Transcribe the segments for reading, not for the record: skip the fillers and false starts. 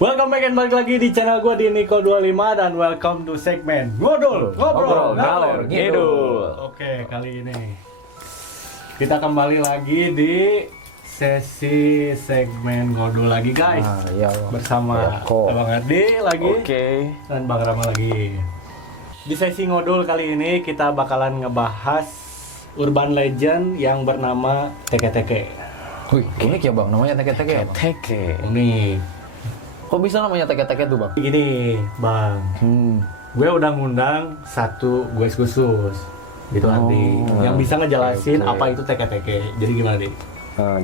Welcome back and balik lagi di channel gue di Niko25 dan welcome to segmen Ngobrol, Ngalor Ngidul. Oke, kali ini kita kembali lagi di sesi segmen Ngobrol lagi guys. Bersama Bang Adi lagi dan Bang Rama lagi. Di sesi Ngobrol kali ini kita bakalan ngebahas urban legend yang bernama Teke-Teke. Wih, unik ya bang, namanya Teke-Teke. Teke. Unik. Kok bisa namanya Teke-Teke tuh bang? Gini bang, gue udah ngundang satu gue khusus gitu nanti yang bisa ngejelasin apa itu Teke-Teke. Jadi gimana nih?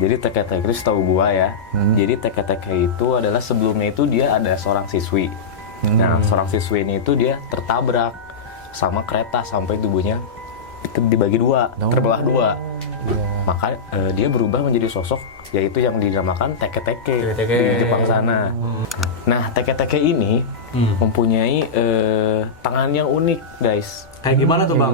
Jadi Teke-Teke itu setahu gua ya. Jadi Teke-Teke itu adalah sebelumnya itu dia ada seorang siswi. Nah, seorang siswi ini itu dia tertabrak sama kereta sampai tubuhnya dibagi dua, terbelah dua. Maka dia berubah menjadi sosok yaitu yang dinamakan Teke-Teke di Jepang sana. Nah, Teke-Teke ini mempunyai tangan yang unik, guys. Kayak gimana tuh bang?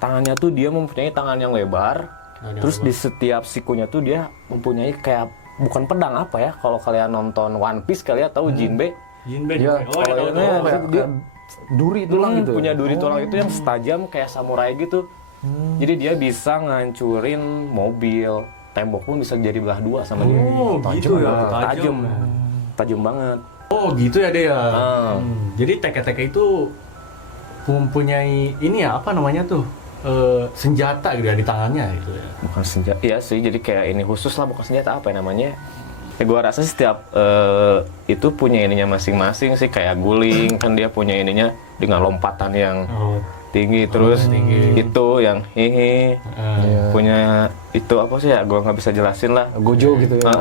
Tangannya tuh dia mempunyai tangan yang lebar. Terus di setiap sikunya tuh dia mempunyai kayak bukan pedang apa ya? Kalau kalian nonton One Piece kalian tahu Jinbe? Jinbe. Ya, Oh ya tahu. dia duri tulang gitu. Punya duri tulang itu yang setajam kayak samurai gitu. Jadi dia bisa ngancurin mobil, tembok pun bisa jadi belah dua sama dia. Oh gitu ya, Tajam banget. Oh gitu ya dia. Jadi Teke-Teke itu mempunyai ini ya apa namanya tuh senjata gitu ya di tangannya gitu ya. Bukan senjata, iya sih. Jadi kayak ini khusus lah, bukan senjata apa ya namanya? Ya gua rasa setiap itu punya ininya masing-masing sih, kayak guling kan dia punya ininya dengan lompatan yang tinggi, terus itu yang punya itu apa sih ya, gua nggak bisa jelasin lah. Gojo gitu ya.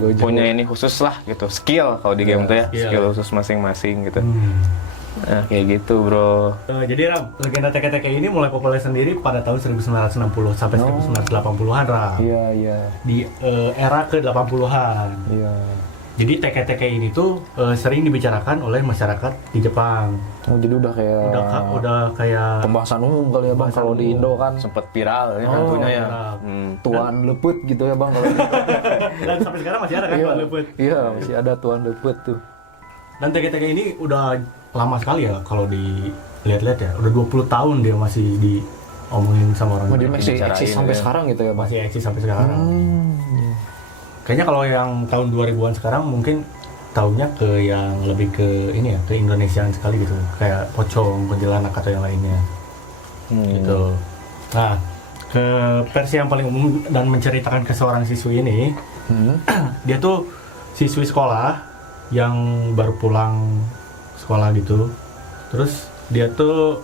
Gojo. Punya ini khusus lah gitu, skill kalau di game itu ya, skill khusus masing-masing gitu. Nah kayak gitu bro. Jadi Ram, legenda Teke-Teke ini mulai populer sendiri pada tahun 1960 sampai 1980-an Ram. Iya. Di era ke-80-an. Iya. Jadi Teke-Teke ini tuh sering dibicarakan oleh masyarakat di Jepang. Oh jadi udah kayak udah kayak pembahasan umum kali ya bang, kalau di Indo kan Sempet viral ya hantunya ya. Tuan Leput gitu ya bang kalau Dan sampai sekarang masih ada kan Tuan Leput. Iya, masih ada Tuan Leput tuh. Dan Teke-Teke ini udah lama sekali ya kalau dilihat-lihat ya. Udah 20 tahun dia masih diomongin sama orang. Dia masih eksis sampai sekarang gitu ya bang? Masih eksis sampai sekarang. Kayaknya kalau yang tahun 2000-an sekarang mungkin tahunya ke yang lebih ke ini ya, ke Indonesiaan sekali gitu. Kayak pocong, kuntilanak atau yang lainnya. Gitu. Nah, ke versi yang paling umum dan menceritakan ke seorang siswi ini, dia tuh siswi sekolah yang baru pulang sekolah gitu. Terus dia tuh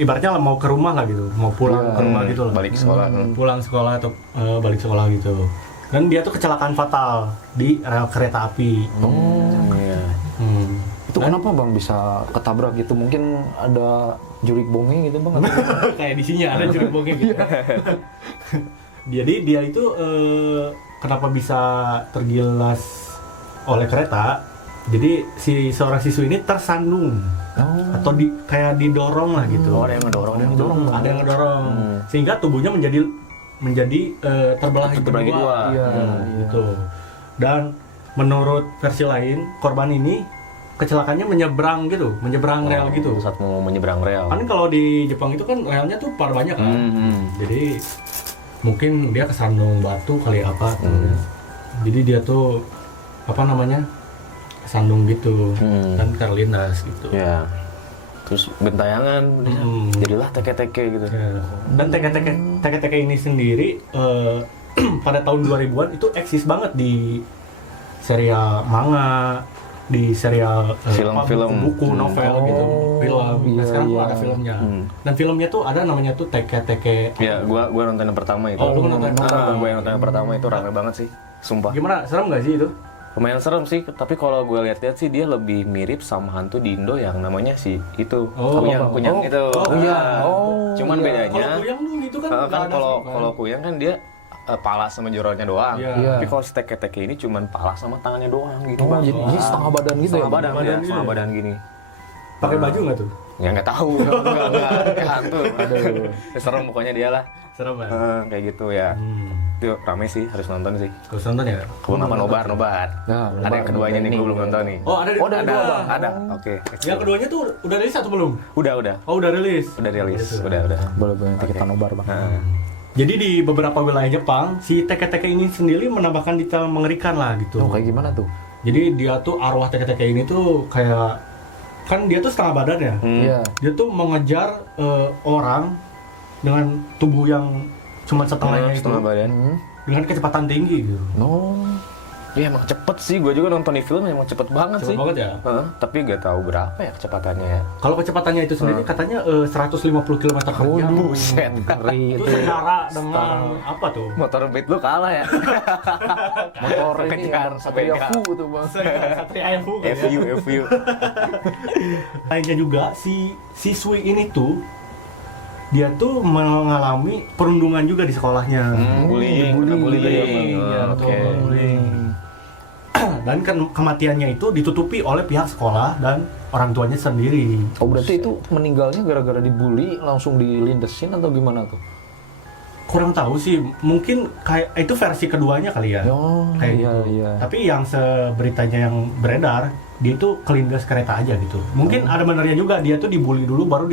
ibaratnya mau ke rumah lah gitu, mau pulang ke rumah gitu lah. Balik sekolah. Pulang sekolah atau balik sekolah gitu. Dan dia tuh kecelakaan fatal di rel kereta api. Itu kenapa bang bisa ketabrak gitu? Mungkin ada jurik bonge gitu bang? Kayak di sini ada jurik bonge gitu. Jadi dia itu kenapa bisa tergilas oleh kereta? Jadi si seorang siswi ini tersandung atau kayak didorong lah gitu. Ada yang ngedorong. Ada yang ngedorong. Sehingga tubuhnya menjadi terbelah dua. Gitu. Dan menurut versi lain, korban ini kecelakaannya menyeberang rel gitu. Saat mau menyeberang rel. Kan kalau di Jepang itu kan relnya tuh pada banyak kan. Jadi mungkin dia kesandung batu kali apa tuh. Jadi dia tuh kesandung gitu dan terlindas gitu. Ya. Terus bentayangan, jadilah Teke-Teke gitu. Ya. Dan Teke-Teke ini sendiri pada tahun 2000-an itu eksis banget di serial manga, di serial film-film, buku, novel gitu, film. Nah, sekarang tuh ada filmnya. Dan filmnya tuh ada namanya tuh Teke-Teke. Ya, gua nonton yang pertama itu. Oh, lu nonton yang pertama. Gua yang nonton yang pertama itu rame banget sih, sumpah. Gimana? Serem nggak sih itu? Lumayan serem sih, tapi kalau gue lihat-lihat sih dia lebih mirip sama hantu di Indo yang namanya si itu Kuyang itu. Cuman bedanya kalau Kuyang tuh gitu kan kalau Kuyang kan dia pala sama jeroannya doang. Tapi kalau si Teke-Teke ini cuman pala sama tangannya doang gitu. Jadi setengah badan gitu ya? Setengah badan gini. Pakai baju nggak tuh? Ya nggak tahu, nggak hantu. Serem pokoknya dia lah. Serem ya? Kayak gitu ya. Itu rame sih, harus nonton sih. Harus nonton ya. Kebun apa nobar. Nah, Ada yang keduanya nih, gue belum nonton nih. Oh ada. Ada. Oke. Yang keduanya tuh udah rilis atau belum? Udah. Oh udah rilis. Udah rilis. Udah. boleh nanti kita nobar bang. Nah, Jadi di beberapa wilayah Jepang, si teke-teke ini sendiri menambahkan detail mengerikan lah gitu. Oh kayak gimana tuh? Jadi dia tuh arwah teke-teke ini tuh kayak kan dia tuh setengah badan ya. Iya. Dia tuh mengejar orang dengan tubuh yang cuma setengahnya itu setengah badan. dengan kecepatan tinggi gitu. No. Iya emang cepet sih, gue juga nonton di film emang cepet banget Cepet sih. banget ya. Tapi gak tahu berapa ya kecepatannya ya. Kalau kecepatannya itu sendiri katanya 150 km per jam. Buset. Ngeri Itu itu. setara dengan apa tuh? Motor beat lu kalah ya. Motor ini Kejar, yang Satria beda. Fu tuh bang. Satria FU kan ya. FU. Lainnya juga si siswi ini tuh dia tuh mengalami perundungan juga di sekolahnya. Bullying. Iya, betul, bullying. Dan kematiannya itu ditutupi oleh pihak sekolah dan orang tuanya sendiri. Oh berarti itu meninggalnya gara-gara dibully langsung dilindesin atau gimana tuh? Kurang tahu sih, mungkin kayak itu versi keduanya kali ya. Oh Kayak iya gitu. iya. Tapi yang seberitanya yang beredar, dia itu kelindas kereta aja gitu. Mungkin ada benernya juga, dia tuh dibully dulu baru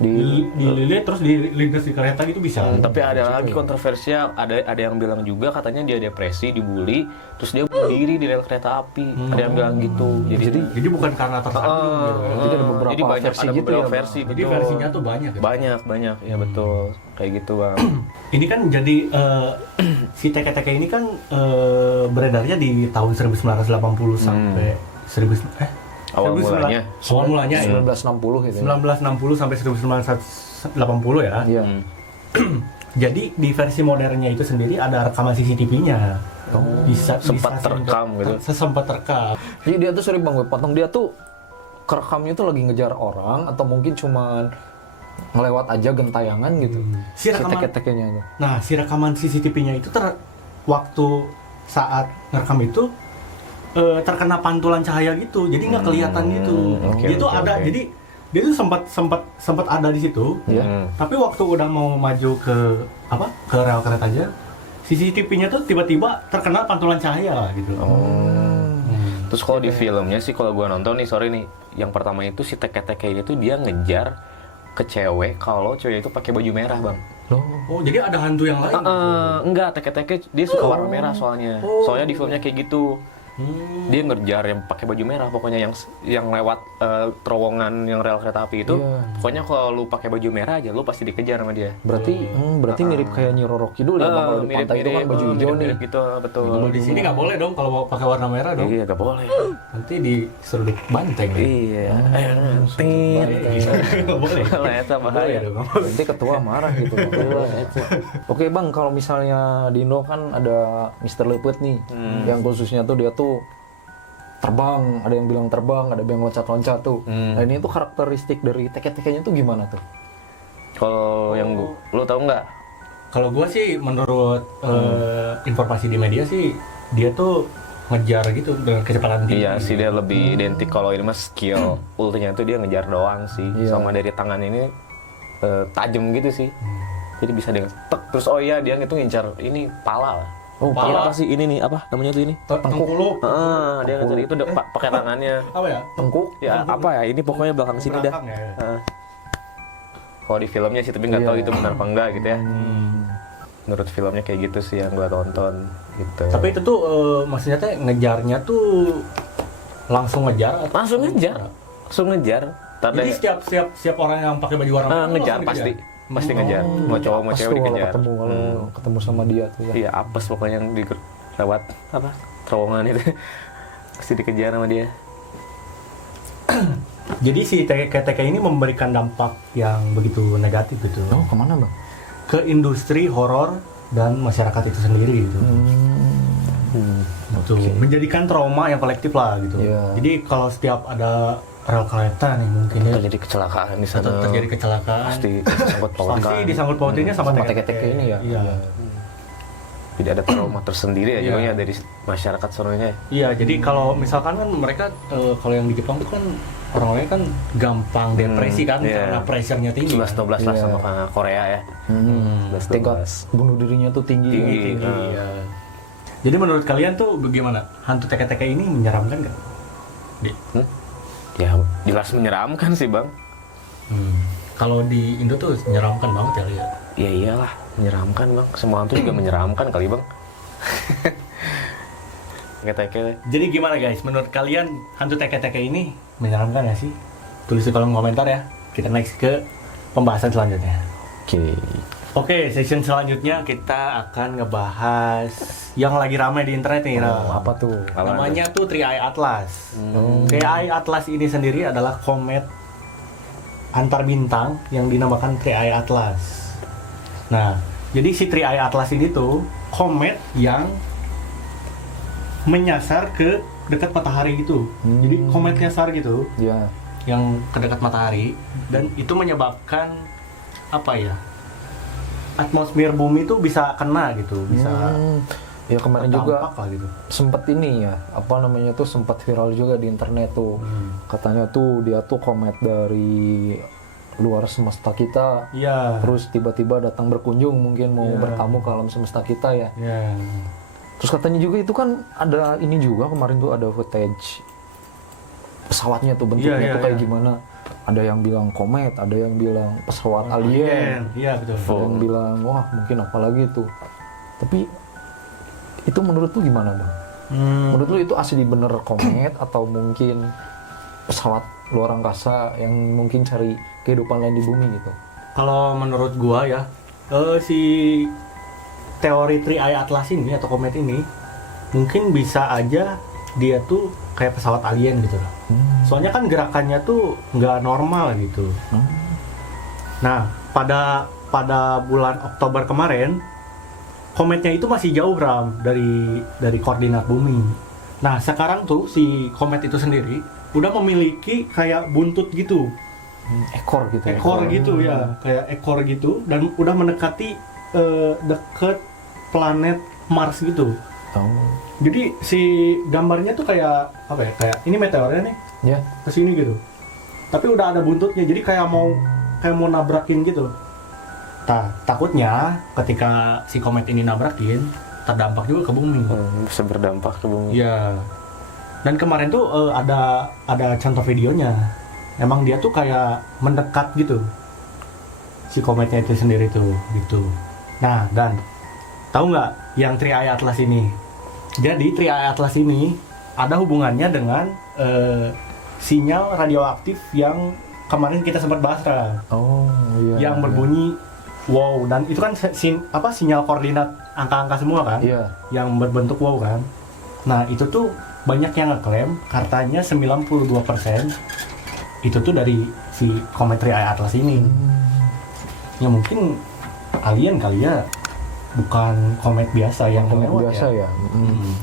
dililit terus dilindas di kereta gitu bisa. Tapi ada lagi kontroversial, ada yang bilang juga katanya dia depresi, dibully, terus dia bunuh diri di rel kereta api. Ada yang bilang gitu. Jadi bukan karena tersandung gitu. Jadi ada beberapa jadi banyak versi ada gitu beberapa ya, versi. Jadi betul. versinya tuh banyak ya. banyak ya betul kayak gitu bang. Ini kan jadi si teke-teke ini kan beredarnya di tahun 1980 sampai 1000 Awal mulanya. Awal mulanya ya. 1960 gitu. 1960 sampai 1980 ya. Iya. Jadi di versi modernnya itu sendiri ada rekaman CCTV-nya. Sempat terekam gitu. Sempat terekam. Jadi dia tuh sorry bang, gue potong, dia tuh kerekamnya tuh lagi ngejar orang atau mungkin cuman ngelewat aja gentayangan gitu. Si rekaman, teke-tekenya tuh. nah si rekaman CCTV-nya itu waktu saat ngerekam itu terkena pantulan cahaya gitu, jadi nggak kelihatan gitu. Dia tuh ada, jadi dia tuh sempat ada di situ. Iya. Tapi waktu udah mau maju ke rel keretanya, CCTV-nya tuh tiba-tiba terkena pantulan cahaya gitu. Terus kalau di filmnya sih, kalau gua nonton nih, sorry nih, yang pertama itu si teke-teke ini tuh dia ngejar ke cewek kalau cewek itu pakai baju merah bang. Oh jadi ada hantu yang lain? Enggak, teke-teke dia suka warna merah soalnya. Soalnya di filmnya kayak gitu. Dia ngejar yang pakai baju merah, pokoknya yang lewat terowongan yang rel kereta api itu. Pokoknya kalau lu pakai baju merah aja, lu pasti dikejar sama dia. Berarti mirip kayak Nyi Roro Kidul ya bang, kalau di pantai itu kan baju hijau nih. mirip gitu, betul. Kalau di sini nggak boleh dong kalau mau pakai warna merah dong. Iya, nggak boleh. Nanti diseruduk banteng. Iya, Nggak boleh. Lah eta bahaya. dong. Nanti ketua marah gitu. Oke bang, kalau misalnya di Indo kan ada Mr. Lepet nih, yang khususnya tuh dia tuh terbang, ada yang bilang terbang, ada yang loncat-loncat tuh. Nah ini tuh karakteristik dari teke-tekenya tuh gimana tuh? Kalau yang lu tahu nggak? Kalau gua sih menurut informasi di media sih dia tuh ngejar gitu dengan kecepatan tinggi. Iya sih, dia lebih identik kalau ini mas skill ultinya tuh dia ngejar doang sih. Iya. Sama dari tangan ini tajam gitu sih. Jadi bisa dia tek, terus oh iya dia itu ngincar ini pala lah. Oh, Pala apa sih ini nih, apa namanya tuh ini? Tengkuluk. Dia ngejar itu pakai tangannya. Apa ya? Tengkuk? Ya apa ya, ini pokoknya belakang sini dah. Belakang ya. Kalau di filmnya sih, tapi nggak tahu itu benar apa enggak gitu ya. Hmm. Menurut filmnya kayak gitu sih yang gua tonton gitu. Tapi itu tuh maksudnya teh ngejarnya tuh langsung ngejar atau langsung ngejar. Jadi setiap orang yang pakai baju warna merah Ngejar langsung pasti ngejar. Mau cowok mau Pas cewek tuh kalau dikejar. ketemu sama dia tuh ya. Iya, apes pokoknya yang lewat apa terowongan itu pasti dikejar sama dia. Jadi si teke-teke ini memberikan dampak yang begitu negatif gitu Oh, kemana bang? ke industri horor dan masyarakat itu sendiri gitu. Gitu. Menjadikan trauma yang kolektif lah gitu. Iya. Jadi kalau setiap ada rel kereta nih mungkin ya Terjadi kecelakaan di sana. terjadi kecelakaan Pasti disangkut pautkan. pasti disangkut pautinnya sama Sama teke-teke teke-teke ini ya? Iya. Jadi ada trauma tersendiri ya Iya. jadinya dari masyarakat sononya. Iya, jadi kalau misalkan kan mereka kalau yang di Jepang itu kan orang-orangnya kan gampang depresi kan iya. karena pressure-nya tinggi. 11-12 lah Iya. sama Korea ya. 11-12. Tingkat bunuh dirinya tuh tinggi. Tinggi. Iya. Jadi menurut kalian tuh bagaimana? Hantu teke-teke ini menyeramkan nggak? Di. Ya jelas menyeramkan sih bang. Kalau di Indo tuh menyeramkan banget ya lihat. Ya iyalah menyeramkan bang. Semua hantu juga menyeramkan kali bang. Teke-teke. Jadi gimana guys? Menurut kalian hantu teke-teke ini menyeramkan nggak sih? Tulis di kolom komentar ya. Kita next ke pembahasan selanjutnya. Oke. Oke, session selanjutnya kita akan ngebahas yang lagi ramai di internet nih. Nah, Apa tuh? namanya tuh Tri Eye Atlas. Tri Eye Atlas ini sendiri adalah komet antar bintang yang dinamakan Tri Eye Atlas. Nah, jadi si Tri Eye Atlas ini tuh komet yang menyasar ke dekat matahari gitu. Jadi komet nyasar gitu, Ya. yang ke dekat matahari, dan itu menyebabkan apa ya? Atmosfer bumi tuh bisa kena gitu, bisa Ya kemarin juga terdampak lah gitu. sempet ini ya, apa namanya tuh sempat viral juga di internet tuh. Katanya tuh dia tuh komet dari luar semesta kita. Iya. Terus tiba-tiba datang berkunjung, mungkin mau bertamu ke alam semesta kita ya. Iya. Terus katanya juga itu kan ada ini juga kemarin tuh ada footage pesawatnya tuh bentuknya Iya, tuh kayak iya. gimana. Ada yang bilang komet, ada yang bilang pesawat alien, Iya betul. ada yang bilang wah mungkin apa lagi tuh. Tapi itu menurut lu gimana bang? Menurut lu itu asli bener komet atau mungkin pesawat luar angkasa yang mungkin cari kehidupan lain di bumi gitu? Kalau menurut gua ya, si teori Tri Eye Atlas ini atau komet ini mungkin bisa aja dia tuh kayak pesawat alien gitu loh. Soalnya kan gerakannya tuh nggak normal gitu. Nah, pada bulan Oktober kemarin kometnya itu masih jauh Bram dari koordinat bumi. Nah, sekarang tuh si komet itu sendiri udah memiliki kayak buntut gitu. Ekor gitu ya? Ekor gitu ya, kayak ekor gitu, dan udah mendekati deket planet Mars gitu. Oh. Jadi si gambarnya tuh kayak apa ya? Kayak ini meteornya nih Ya. kesini gitu. Tapi udah ada buntutnya, jadi kayak mau nabrakin gitu. Nah, takutnya ketika si komet ini nabrakin, terdampak juga ke bumi. Bisa berdampak ke bumi. Iya. Dan kemarin tuh ada contoh videonya. Emang dia tuh kayak mendekat gitu. Si kometnya itu sendiri tuh gitu. Nah, dan tahu nggak yang Tri Eye Atlas ini? Jadi Tri Eye Atlas ini ada hubungannya dengan sinyal radioaktif yang kemarin kita sempat bahas kan. Oh iya. Yang berbunyi wow, dan itu kan sinyal koordinat angka-angka semua kan? Iya. Yang berbentuk wow kan. Nah, itu tuh banyak yang ngeklaim katanya 92% itu tuh dari si komet Tri Eye Atlas ini. Ya mungkin alien kali ya, bukan komet biasa yang Komet lewat biasa ya.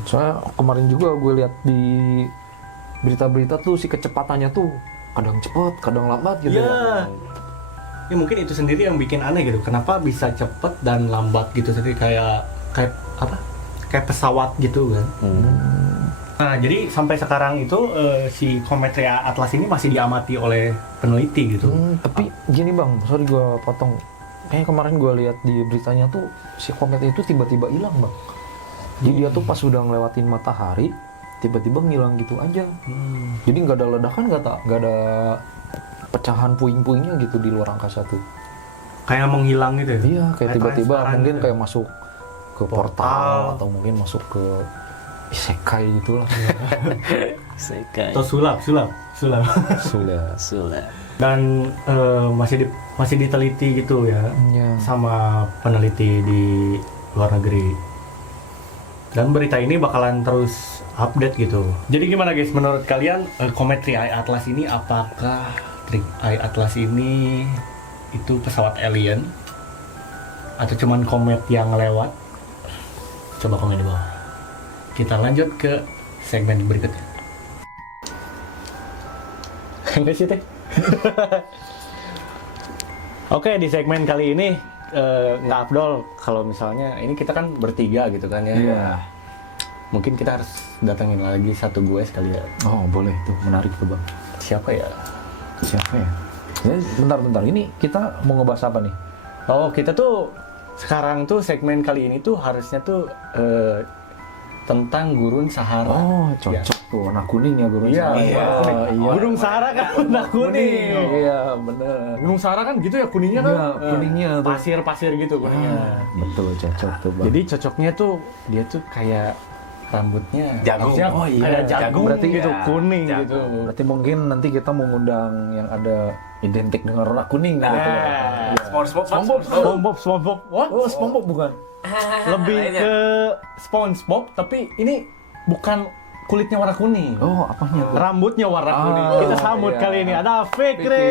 Soalnya kemarin juga gue lihat di berita-berita tuh si kecepatannya tuh kadang cepet, kadang lambat gitu Iya. ya. Ya mungkin itu sendiri yang bikin aneh gitu. Kenapa bisa cepet dan lambat gitu sendiri, kayak apa? Kayak pesawat gitu kan. Nah, jadi sampai sekarang itu si komet Tri Eye Atlas ini masih diamati oleh peneliti gitu. Tapi gini bang, sorry gue potong. Kayaknya kemarin gue lihat di beritanya tuh si komet itu tiba-tiba hilang bang. Jadi dia tuh pas udah ngelewatin matahari, tiba-tiba ngilang gitu aja. Jadi nggak ada ledakan, nggak ada pecahan puing-puingnya gitu di luar angkasa tuh. Kayak menghilang gitu ya? Iya, kayak tiba-tiba transparan mungkin gitu. kayak masuk ke portal atau mungkin masuk ke isekai gitu lah. Sekai. Atau sulap. Sudah. Sulah. Dan masih diteliti gitu ya Ya. sama peneliti di luar negeri. Dan berita ini bakalan terus update gitu. Jadi gimana guys, menurut kalian komet Tri Eye Atlas ini, apakah Tri Eye Atlas ini itu pesawat alien atau cuman komet yang lewat? Coba komen di bawah. Kita lanjut ke segmen berikutnya. Enggak sih teh. Oke, di segmen kali ini nggak afdol kalau misalnya ini kita kan bertiga gitu kan ya. Iya. Mungkin kita harus datengin lagi satu gue sekali ya. Oh boleh tuh, menarik tuh bang. siapa ya? Siapa ya? Bentar. Ini kita mau ngebahas apa nih? Oh, kita tuh sekarang tuh segmen kali ini tuh harusnya tuh tentang gurun Sahara. Oh, Ya. cocok tuh. Warna kuning ya gurun Iya, Sahara. iya. Iya. Gunung Sahara kan warna kuning. Iya, bener. Gunung Sahara kan gitu ya kuningnya kan. Iya, kuningnya tuh. Pasir-pasir gitu kuningnya. Betul, cocok tuh, Bang. Jadi cocoknya tuh dia tuh kayak rambutnya Jagung. harusnya Oh, iya. ada jagung Berarti gitu, ya, kuning jagung. gitu. Berarti mungkin nanti kita mau ngundang yang ada identik dengan warna kuning gitu ya. Nah, SpongeBob. What? Oh, SpongeBob bukan? Lebih ke SpongeBob tapi ini bukan kulitnya warna kuning. Oh, apanya? Rambutnya warna kuning. Kita sambut iya. kali ini ada Fikri.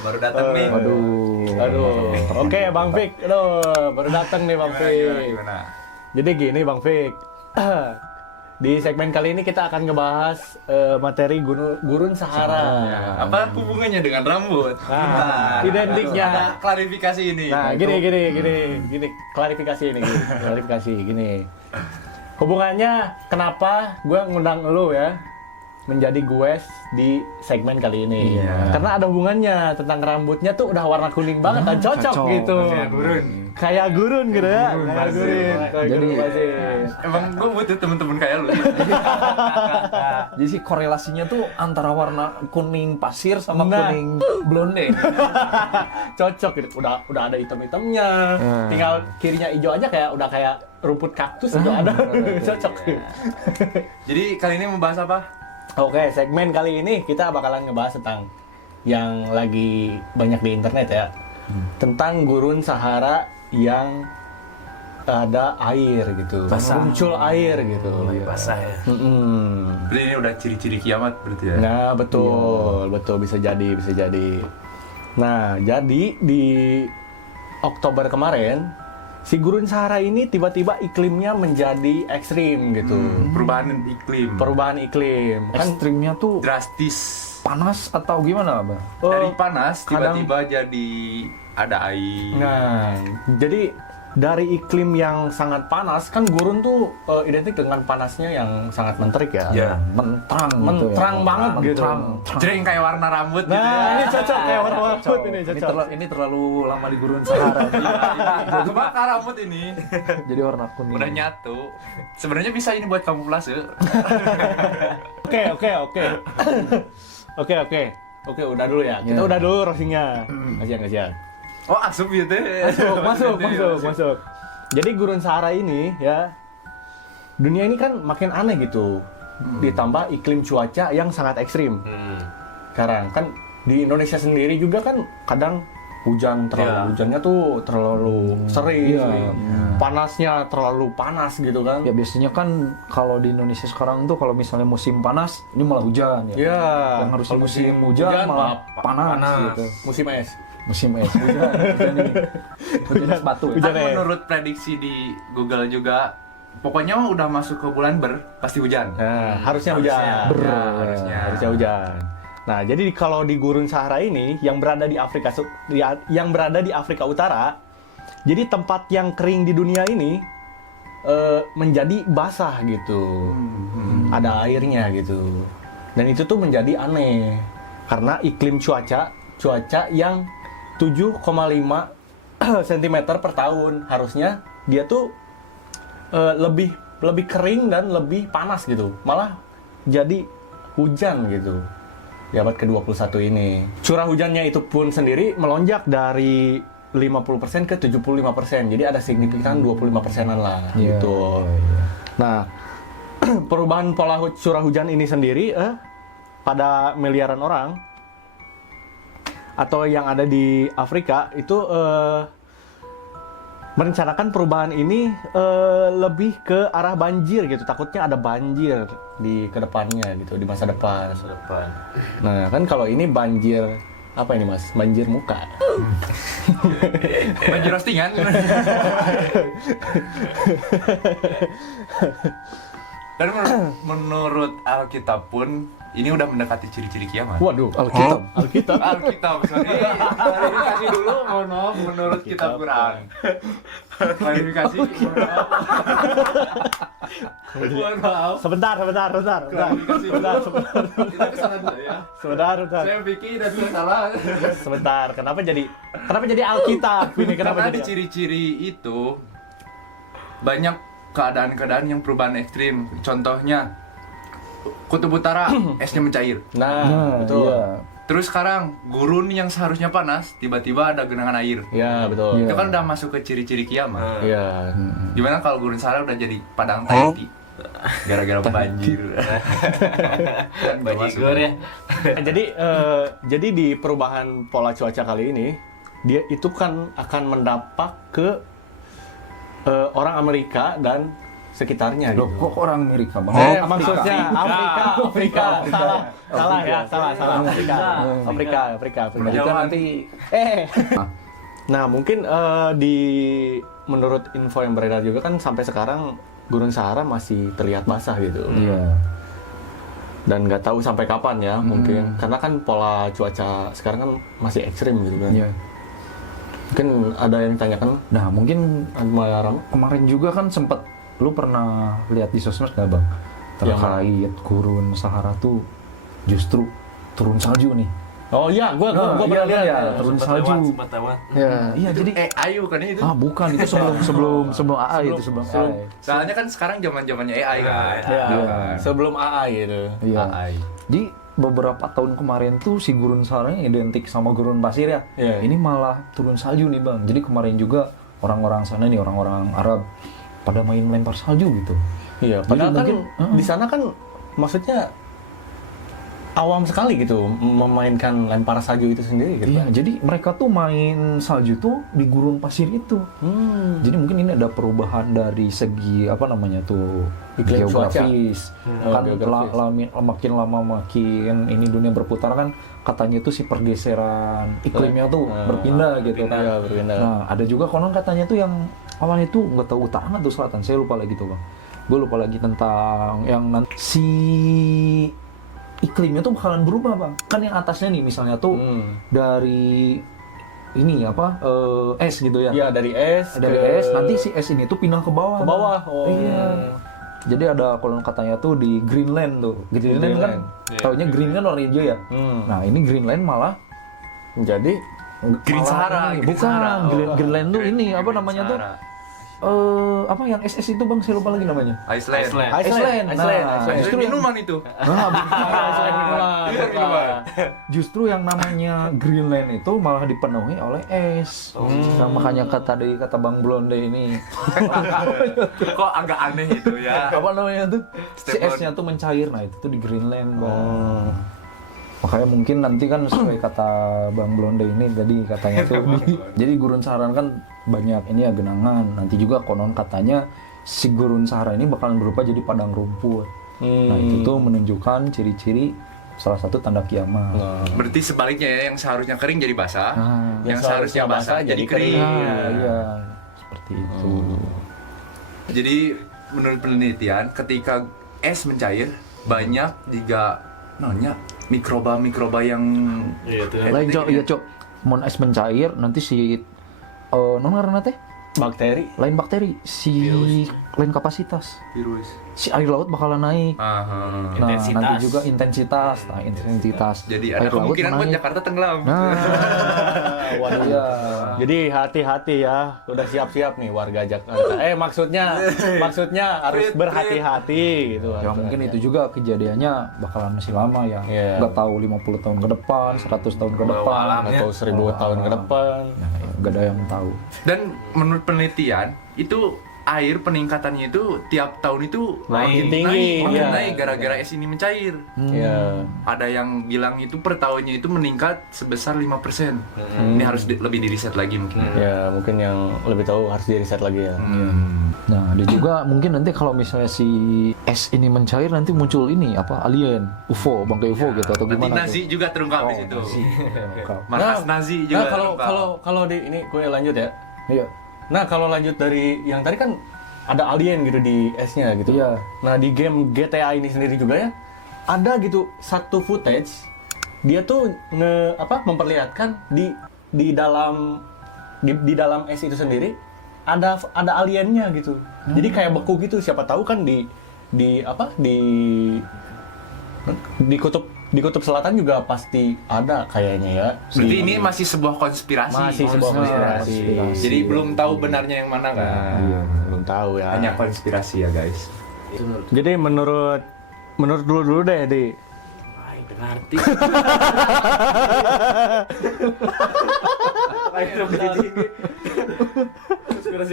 Baru datang nih. Aduh. Oke, Bang Fik. Aduh, baru datang nih Bang Fik. Gimana? Jadi gini Bang Fik. Di segmen kali ini kita akan ngebahas materi gurun Sahara. Apa hubungannya dengan rambut? Nah, identiknya. Ada klarifikasi ini. Nah, gini, klarifikasi ini, gini. Hubungannya kenapa gue ngundang lu ya menjadi guest di segmen kali ini? Iya. Karena ada hubungannya tentang rambutnya tuh udah warna kuning banget dan cocok gitu. Kayak gurun gitu ya. Kayak gurun. Jadi Emang gue butuh temen-temen kayak lu. jadi sih korelasinya tuh antara warna kuning pasir sama Nah. kuning blonde. Cocok gitu. Udah ada hitam-hitamnya. Tinggal kirinya hijau aja udah kayak rumput kaktus itu ada. Cocok. Jadi kali ini membahas apa? Oke, segmen kali ini kita bakalan ngebahas tentang yang lagi banyak di internet ya. Tentang gurun Sahara yang ada air gitu. Basah. Muncul air gitu. Basah ya. Mm-mm. Berarti ini udah ciri-ciri kiamat berarti ya? Nah, betul bisa jadi. Nah, jadi di Oktober kemarin si gurun Sahara ini tiba-tiba iklimnya menjadi ekstrim gitu. Perubahan iklim. Kan Ekstrimnya tuh Drastis. panas atau gimana, Bang? Dari panas kadang- tiba-tiba jadi ada air. nah, jadi dari iklim yang sangat panas kan gurun tuh identik dengan panasnya yang sangat menterik ya. Ya. Mentrang gitu ya. Mentrang banget gitu. Jreng kayak warna rambut gitu ya. Nah, ini cocok kayak warna rambut ini Ini, cocok. ini terlalu lama di gurun Sahara. Kebakar rambut ini. Jadi warna kuning. Udah nyatu. Sebenarnya bisa ini buat kamuflase. Oke, udah dulu ya. Kita Ya. udah dulu roastingnya. Kasihan. Oh, asup gitu. Masuk. Jadi gurun Sahara ini ya, dunia ini kan makin aneh gitu. Ditambah iklim cuaca yang sangat ekstrim. Sekarang kan di Indonesia sendiri juga kan kadang hujannya tuh terlalu sering. Iya. Panasnya terlalu panas gitu kan. Ya biasanya kan kalau di Indonesia sekarang tuh kalau misalnya musim panas ini malah hujan ya. Iya. Yang harusnya Kalau musim hujan malah panas gitu. Musim es. Musim es hujan ini. Hujan es batu. Hujan Kan es. menurut prediksi di Google juga, pokoknya udah masuk ke bulan pasti hujan. Nah, harusnya hujan. Harusnya hujan. Nah, jadi kalau di gurun Sahara ini yang berada di Afrika Utara, jadi tempat yang kering di dunia ini menjadi basah gitu. Ada airnya gitu. Dan itu tuh menjadi aneh karena iklim cuaca yang 7,5 cm per tahun. Harusnya dia tuh lebih kering dan lebih panas gitu. Malah jadi hujan gitu. Di abad ke-21 ini. Curah hujannya itu pun sendiri melonjak dari 50% ke 75%. Jadi ada signifikan 25%-an lah gitu. Nah, perubahan pola curah hujan ini sendiri pada miliaran orang atau yang ada di Afrika itu merencanakan perubahan ini lebih ke arah banjir gitu. Takutnya ada banjir di kedepannya gitu, di masa depan. Nah, kan kalau ini banjir apa ini Mas? Banjir muka. Banjir roastingan. Dan menurut Alkitab pun ini udah mendekati ciri-ciri kiamat. Waduh, Alkitab. Alkitab, sorry. Klarifikasi dulu, mohon maaf, menurut kitab Quran. Klarifikasi, mohon maaf. Sebentar. Klarifikasi dulu. Kita kesana dulu ya. Sebentar. Saya pikir dan saya salah. Sebentar. Kenapa jadi Alkitab ini? Karena di ciri-ciri itu banyak keadaan-keadaan yang perubahan ekstrim. Contohnya Kutub Utara esnya mencair. Nah, betul. Iya. Terus sekarang gurun yang seharusnya panas tiba-tiba ada genangan air. Ya, betul. Itu kan udah masuk ke ciri-ciri kiamat. Iya. Gimana kalau gurun Sahara udah jadi padang Tahiti? Gara-gara banjir. Kan Bajigur ya. Jadi di perubahan pola cuaca kali ini, dia itu kan akan mendapat ke orang Amerika dan sekitarnya Loh, gitu. kok orang Amerika bang? Maksudnya Afrika. Salah ya. Afrika. Amerika nanti Nah, mungkin menurut info yang beredar juga kan sampai sekarang Gurun Sahara masih terlihat basah gitu. Iya. Dan nggak tahu sampai kapan ya, mungkin karena kan pola cuaca sekarang kan masih ekstrim gitu kan. Iya. Mungkin ada yang tanyakan, Nah mungkin Malam kemarin juga kan sempet, lu pernah lihat di sosmed nggak bang? Terkait gurun Sahara tuh justru turun salju nih. Oh iya, gua pernah lihat ya, turun salju. Sempat lewat. Ya, iya Itu jadi AI bukan itu? bukan itu sebelum AI itu sebelum AI. Soalnya kan sekarang zaman-zamannya AI kan. Ya, Iya. sebelum AI gitu. Iya. AI. Jadi beberapa tahun kemarin tuh si gurun Sahara identik sama gurun pasir ya. Iya. Ini malah turun salju nih bang. Jadi kemarin juga orang-orang sana nih, orang-orang Arab pada main lempar salju gitu. Iya, padahal kan mungkin, di sana kan maksudnya awam sekali gitu memainkan lempar salju itu sendiri gitu. Iya, jadi mereka tuh main salju tuh di gurun pasir itu. Jadi mungkin ini ada perubahan dari segi apa namanya tuh Iklim geografis. Kan geografis. makin lama makin ini dunia berputar kan katanya tuh si pergeseran iklimnya tuh berpindah gitu kan. Iya, berpindah. Nah, ada juga konon katanya tuh yang awalnya tuh nggak tahu utara atau selatan. Saya lupa lagi tuh, Bang. Gue lupa lagi tentang yang nanti si iklimnya tuh bakalan berubah bang. Kan yang atasnya nih misalnya tuh dari ini apa es gitu ya. Iya, dari es. Nanti si es ini tuh pindah ke bawah. Ke bawah. Bang. Oh. Iya. Jadi ada konon katanya tuh di Greenland tuh. Greenland kan taunya green kan warna hijau ya. Nah ini Greenland malah Jadi Green Sahara. ini. Green Bukan Sahara. Greenland tuh ini apa namanya tuh? Apa yang SS itu bang, saya lupa lagi namanya. Iceland. Iceland. Nah, Justru minuman itu. Justru yang namanya Greenland itu malah dipenuhi oleh es. Nah, makanya kata Bang Blonde ini Kok agak aneh itu ya. apa namanya tuh? Si Statement. esnya tuh mencair. Nah, itu tuh di Greenland, Bang. Makanya mungkin nanti kan sesuai kata Bang Blonde ini tadi katanya tuh jadi gurun Sahara kan banyak ini ya genangan. Nanti juga konon katanya si gurun Sahara ini bakalan berubah jadi padang rumput. Nah, itu tuh menunjukkan ciri-ciri salah satu tanda kiamat. Berarti sebaliknya ya, yang seharusnya kering jadi basah, Nah, yang seharusnya basah jadi kering. Nah, iya. Seperti itu. Jadi menurut penelitian ketika es mencair banyak juga mikroba yang Lain cok, iya cok. Mon es mencair nanti si non karena teh bakteri. lain bakteri si lain kapasitas virus. si air laut bakalan naik. Aha. Nah, Intensitas. nanti juga intensitas. Nah, intensitas. Jadi ada air laut kemungkinan buat naik. Jakarta tenggelam. Nah, Waduh. iya. Jadi hati-hati ya. Udah siap-siap nih warga Jakarta. Maksudnya harus berhati-hati gitu. Ya mungkin itu juga kejadiannya bakalan masih lama ya. Iya. Nggak tahu 50 tahun ke depan, 100 tahun ke depan, Atau 1000 tahun ke depan. Nah, nggak ada yang tahu. Dan menurut penelitian itu air peningkatannya itu tiap tahun itu Makin tinggi, makin iya. naik gara-gara es ini mencair. Iya. Ada yang bilang itu per tahunnya itu meningkat sebesar 5%. Ini harus lebih diriset lagi mungkin. Ya, mungkin yang lebih tahu harus di-riset lagi ya. Nah, ada juga mungkin nanti kalau misalnya si es ini mencair nanti muncul ini apa alien, UFO, bangkai UFO gitu atau Nanti gimana Nazi tuh? juga terungkap di situ. Markas Nazi Nah, juga terungkap. kalau di ini gue lanjut ya. Iya. Nah, kalau lanjut dari yang tadi kan ada alien gitu di esnya gitu. Iya. Nah di game GTA ini sendiri juga ya ada gitu satu footage dia tuh memperlihatkan di dalam di dalam es itu sendiri ada aliennya gitu. Jadi kayak beku gitu. Siapa tahu kan di kutub selatan juga pasti ada kayaknya ya. Berarti ini masih sebuah konspirasi. Masih sebuah konspirasi. Jadi belum tahu benarnya yang mana kan. Nah, belum tahu ya. Hanya konspirasi ya guys. Jadi menurut dulu deh, Di. Ngerti.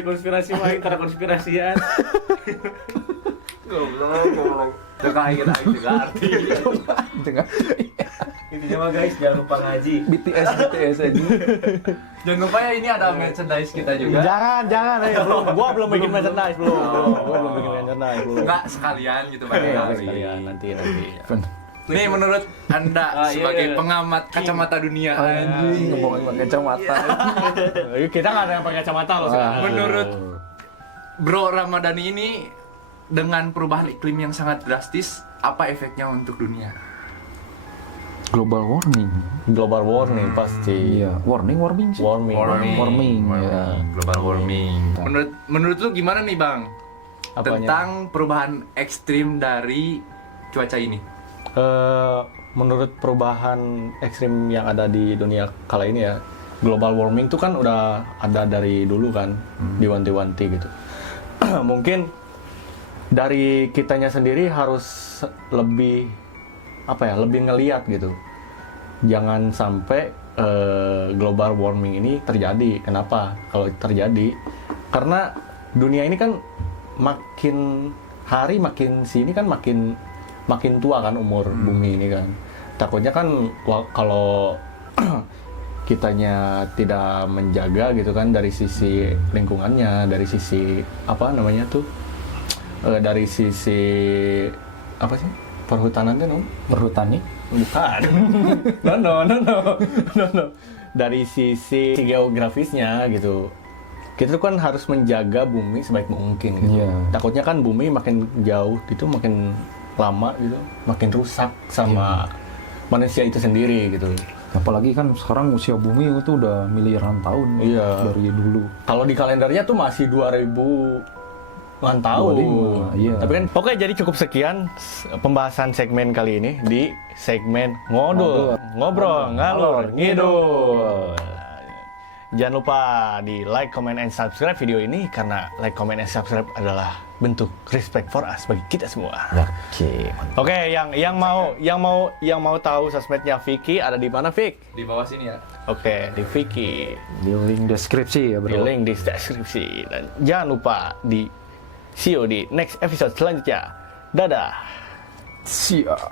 Konspirasi mah antara konspirasian. Goblok. Terkait lagi ngerti. Intinya mah guys jangan lupa ngaji. BTS aja. Jangan lupa ya ini ada merchandise kita juga. Jangan, gua belum bikin merchandise belum. Gua belum bikin merchandise belum. Enggak sekalian gitu Pak. Sekalian nanti. Nih menurut Anda iya, sebagai iya. pengamat kacamata dunia. Anjing ngomongin pakai kacamata. Kita nggak ada yang pakai kacamata loh sekarang. Menurut Bro Ramadhani ini dengan perubahan iklim yang sangat drastis, apa efeknya untuk dunia? Global warming. Global warming pasti. Iya, warming sih. Warming. Ya. Global warming. Menurut lu gimana nih Bang? Apanya? Tentang perubahan ekstrim dari cuaca ini? Menurut perubahan ekstrim yang ada di dunia kala ini ya, global warming itu kan udah ada dari dulu kan, diwanti-wanti gitu. Mungkin dari kitanya sendiri harus lebih lebih ngeliat gitu. Jangan sampai global warming ini terjadi. Kenapa? Kalau terjadi, karena dunia ini kan makin hari makin sini kan makin tua kan umur bumi ini kan. Takutnya kan kalau kitanya tidak menjaga gitu kan dari sisi lingkungannya, dari sisi dari sisi apa sih? Perhutanan kan, Perhutani. Bukan. No. Dari sisi geografisnya gitu. Kita tuh kan harus menjaga bumi sebaik mungkin gitu. Iya. Takutnya kan bumi makin jauh gitu, makin lama gitu, makin rusak sama manusia itu sendiri gitu. Apalagi kan sekarang usia bumi itu udah miliaran tahun. Iya. Dari dulu. Kalau di kalendernya tuh masih 2000-an tahun. 25, iya. Tapi kan oke, jadi cukup sekian pembahasan segmen kali ini di segmen ngobrol ngalur ngidul. Jangan lupa di like, comment, and subscribe video ini karena like, comment, and subscribe adalah bentuk respect for us bagi kita semua. Oke. Oke, yang mau tahu sosmednya Vicky ada di mana, Vic? Di bawah sini ya. Oke, di Vicky. Di link deskripsi ya, Di Bro. link di deskripsi. Dan jangan lupa di see you di next episode selanjutnya. Dadah. Siap.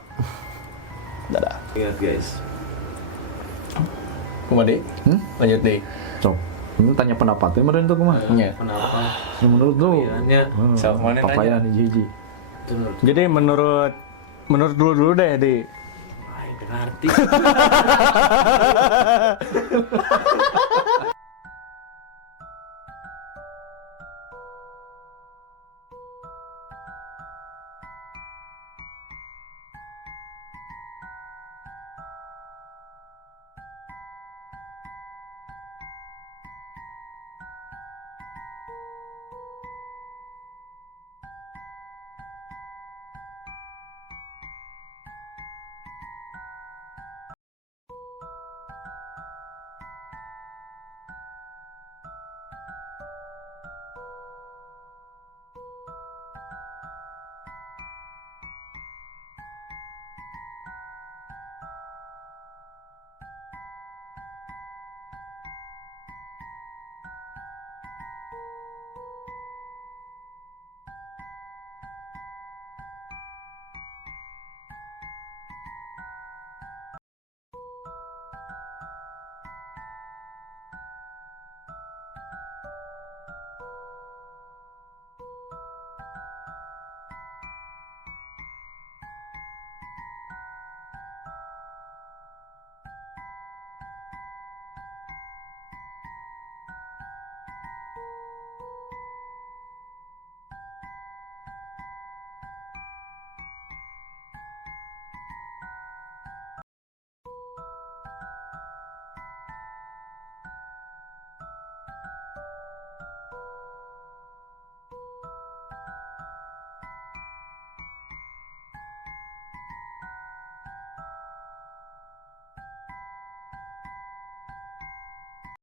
Dadah. Ingat guys. Kumade? Lanjut deh. Cok. Lu tanya pendapatnya kemarin tuh kemana? Iya. Kenapa? Ya, menurut lu? Pilihannya. Sama mana Papaya nih Jiji. Itu menurut Jadi menurut dulu deh, Di. ngerti.